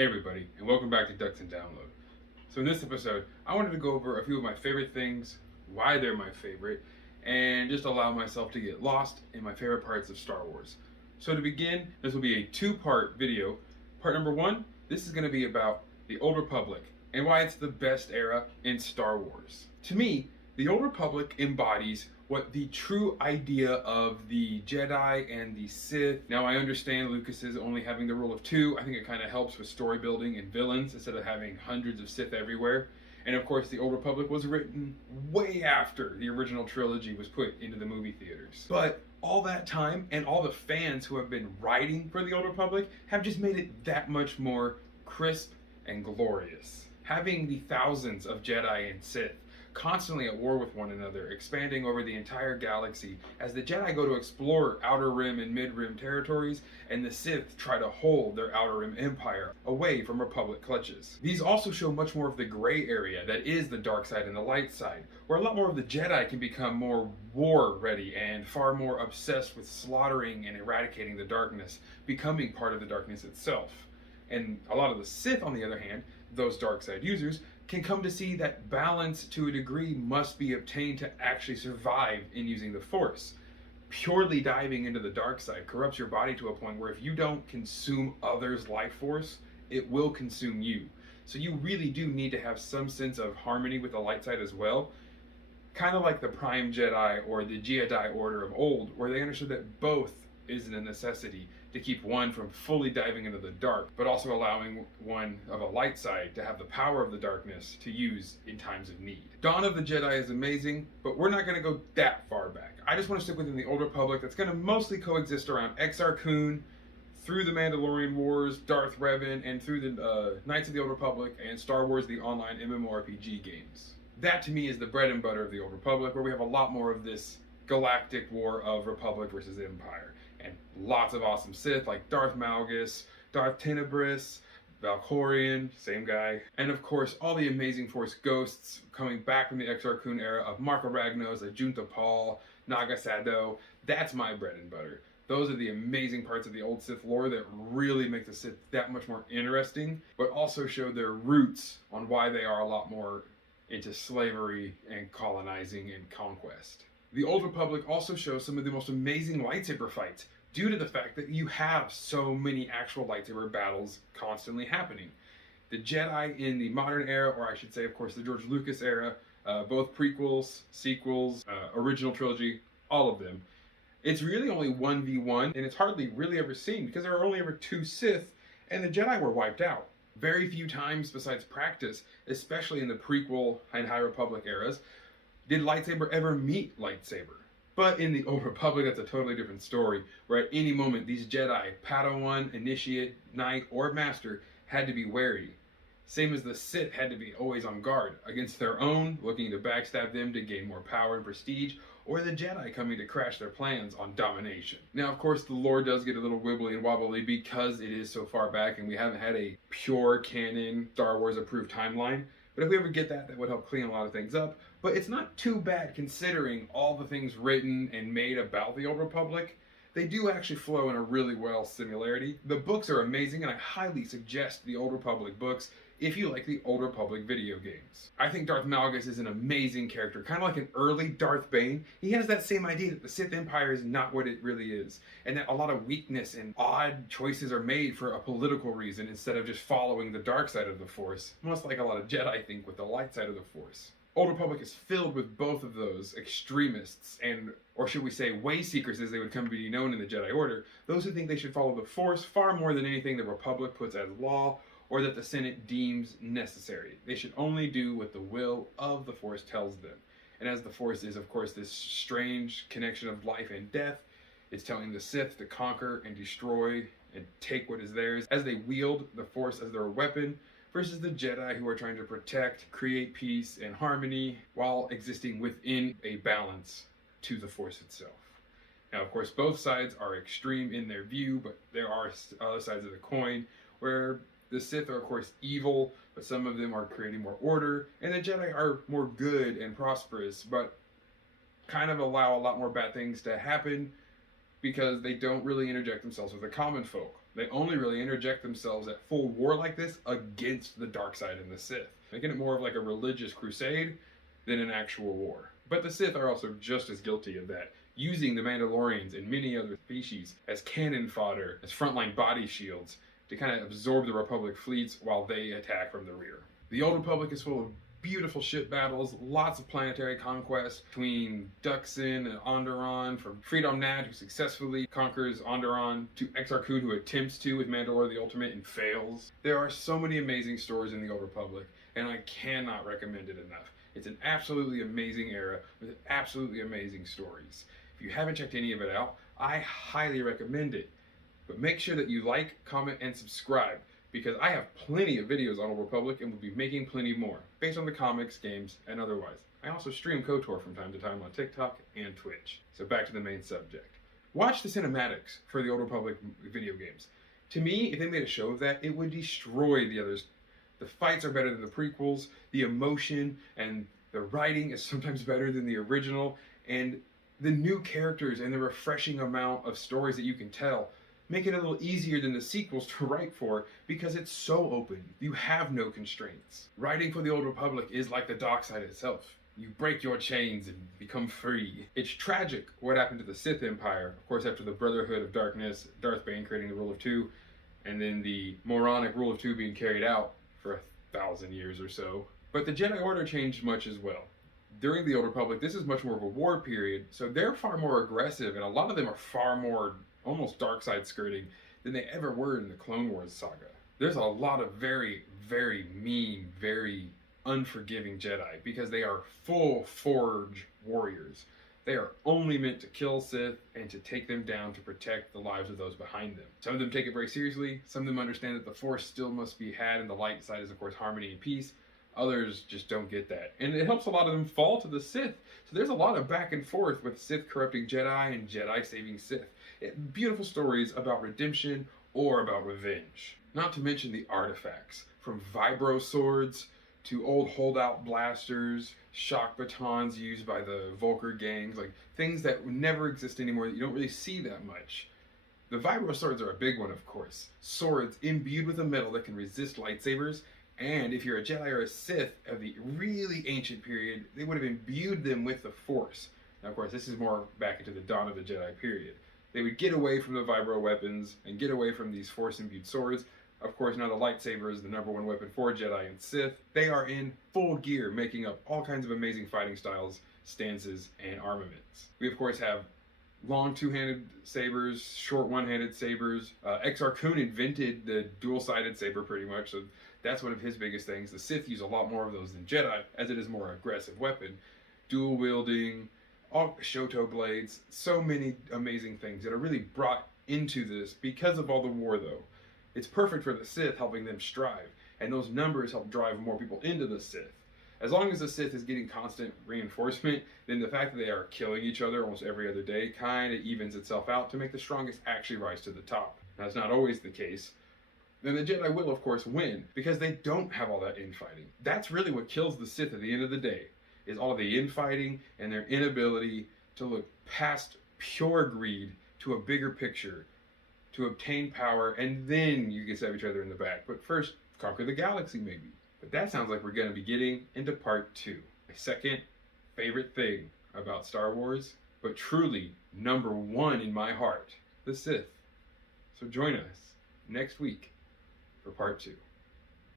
Hey everybody, and welcome back to Ducks and Download. So in this episode, I wanted to go over a few of my favorite things, why they're my favorite, and just allow myself to get lost in my favorite parts of Star Wars. So to begin, this will be a two-part video. Part number one, this is going to be about the Old Republic and why it's the best era in Star Wars. To me, the Old Republic embodies what the true idea of the Jedi and the Sith. Now I understand Lucas's only having the rule of two. I think it kind of helps with story building and villains instead of having hundreds of Sith everywhere. And of course, the Old Republic was written way after the original trilogy was put into the movie theaters. But all that time and all the fans who have been writing for the Old Republic have just made it that much more crisp and glorious. Having the thousands of Jedi and Sith constantly at war with one another, expanding over the entire galaxy as the Jedi go to explore Outer Rim and Mid-Rim territories, and the Sith try to hold their Outer Rim empire away from Republic clutches. These also show much more of the gray area that is the dark side and the light side, where a lot more of the Jedi can become more war-ready and far more obsessed with slaughtering and eradicating the darkness, becoming part of the darkness itself. And a lot of the Sith, on the other hand, those dark side users, can come to see that balance to a degree must be obtained to actually survive in using the Force. Purely diving into the dark side corrupts your body to a point where if you don't consume others' life force, it will consume you. So you really do need to have some sense of harmony with the light side as well. Kind of like the Prime Jedi or the Jedi Order of old, where they understood that both is a necessity to keep one from fully diving into the dark, but also allowing one of a light side to have the power of the darkness to use in times of need. Dawn of the Jedi is amazing, but we're not going to go that far back. I just want to stick within the Old Republic that's going to mostly coexist around Exar Kun, through the Mandalorian Wars, Darth Revan, and through the Knights of the Old Republic and Star Wars the online MMORPG games. That to me is the bread and butter of the Old Republic, where we have a lot more of this galactic war of Republic versus Empire. And lots of awesome Sith like Darth Malgus, Darth Tenebris, Valkorion, same guy. And of course, all the amazing Force ghosts coming back from the Exar Kun era of Marco Ragnos, Ajunta Paul, Naga Sado. That's my bread and butter. Those are the amazing parts of the old Sith lore that really make the Sith that much more interesting, but also show their roots on why they are a lot more into slavery and colonizing and conquest. The Old Republic also shows some of the most amazing lightsaber fights due to the fact that you have so many actual lightsaber battles constantly happening. The Jedi in the modern era, or I should say, of course, the George Lucas era, both prequels, sequels, original trilogy, all of them, it's really only 1v1, and it's hardly really ever seen because there are only ever two Sith, and the Jedi were wiped out. Very few times besides practice, especially in the prequel and High Republic eras, did lightsaber ever meet lightsaber. But in the Old Republic, that's a totally different story, where at any moment these Jedi, Padawan, Initiate, Knight, or Master, had to be wary. Same as the Sith had to be always on guard against their own, looking to backstab them to gain more power and prestige, or the Jedi coming to crash their plans on domination. Now, of course, the lore does get a little wibbly and wobbly because it is so far back and we haven't had a pure canon Star Wars approved timeline. But if we ever get that, that would help clean a lot of things up. But it's not too bad considering all the things written and made about the Old Republic. They do actually flow in a really well similarity. The books are amazing, and I highly suggest the Old Republic books if you like the Old Republic video games. I think Darth Malgus is an amazing character, kind of like an early Darth Bane. He has that same idea that the Sith Empire is not what it really is, and that a lot of weakness and odd choices are made for a political reason instead of just following the dark side of the Force, much like a lot of Jedi think with the light side of the Force. Old Republic is filled with both of those extremists and, or should we say, way seekers as they would come to be known in the Jedi Order, those who think they should follow the Force far more than anything the Republic puts as law or that the Senate deems necessary. They should only do what the will of the Force tells them. And as the Force is, of course, this strange connection of life and death, it's telling the Sith to conquer and destroy and take what is theirs as they wield the Force as their weapon, versus the Jedi who are trying to protect, create peace and harmony while existing within a balance to the Force itself. Now, of course, both sides are extreme in their view, but there are other sides of the coin where the Sith are, of course, evil, but some of them are creating more order, and the Jedi are more good and prosperous, but kind of allow a lot more bad things to happen because they don't really interject themselves with the common folk. They only really interject themselves at full war like this against the dark side and the Sith, making it more of like a religious crusade than an actual war. But the Sith are also just as guilty of that, using the Mandalorians and many other species as cannon fodder, as frontline body shields, to kind of absorb the Republic fleets while they attack from the rear. The Old Republic is full of beautiful ship battles, lots of planetary conquest between Duxin and Onderon, from Freedom Nad, who successfully conquers Onderon, to Exar Kun, who attempts to with Mandalore the Ultimate and fails. There are so many amazing stories in the Old Republic, and I cannot recommend it enough. It's an absolutely amazing era with absolutely amazing stories. If you haven't checked any of it out, I highly recommend it. But make sure that you like, comment, and subscribe, because I have plenty of videos on Old Republic and will be making plenty more, based on the comics, games, and otherwise. I also stream KOTOR from time to time on TikTok and Twitch. So back to the main subject. Watch the cinematics for the Old Republic video games. To me, if they made a show of that, it would destroy the others. The fights are better than the prequels, the emotion and the writing is sometimes better than the original, and the new characters and the refreshing amount of stories that you can tell make it a little easier than the sequels to write for, because it's so open. You have no constraints. Writing for the Old Republic is like the dark side itself. You break your chains and become free. It's tragic what happened to the Sith Empire, of course after the Brotherhood of Darkness, Darth Bane creating the Rule of Two, and then the moronic Rule of Two being carried out for 1,000 years or so. But the Jedi Order changed much as well. During the Old Republic, this is much more of a war period, so they're far more aggressive, and a lot of them are far more almost dark side skirting than they ever were in the Clone Wars saga. There's a lot of very, very mean, very unforgiving Jedi, because they are full Forge warriors. They are only meant to kill Sith and to take them down to protect the lives of those behind them. Some of them take it very seriously, some of them understand that the Force still must be had, and the light side is of course harmony and peace. Others just don't get that. And it helps a lot of them fall to the Sith. So there's a lot of back and forth with Sith corrupting Jedi and Jedi saving Sith. Beautiful stories about redemption or about revenge. Not to mention the artifacts, from vibro swords to old holdout blasters, shock batons used by the Volker gangs, like things that never exist anymore that you don't really see that much. The vibro swords are a big one, of course. Swords imbued with a metal that can resist lightsabers, and if you're a Jedi or a Sith of the really ancient period, they would have imbued them with the Force. Now, of course, this is more back into the dawn of the Jedi period. They would get away from the vibro weapons and get away from these Force-imbued swords. Of course, now the lightsaber is the #1 weapon for Jedi and Sith. They are in full gear, making up all kinds of amazing fighting styles, stances, and armaments. We, of course, have long two-handed sabers, short one-handed sabers. Exar Kun invented the dual-sided saber pretty much, so that's one of his biggest things. The Sith use a lot more of those than Jedi, as it is a more aggressive weapon. Dual wielding, all Shoto blades, so many amazing things that are really brought into this because of all the war though. It's perfect for the Sith, helping them strive, and those numbers help drive more people into the Sith. As long as the Sith is getting constant reinforcement, then the fact that they are killing each other almost every other day kind of evens itself out to make the strongest actually rise to the top. Now, that's not always the case. Then the Jedi will, of course, win, because they don't have all that infighting. That's really what kills the Sith at the end of the day, is all the infighting and their inability to look past pure greed to a bigger picture, to obtain power, and then you can stab each other in the back. But first, conquer the galaxy, maybe. But that sounds like we're going to be getting into part 2. My second favorite thing about Star Wars, but truly #1 in my heart, the Sith. So join us next week for part 2.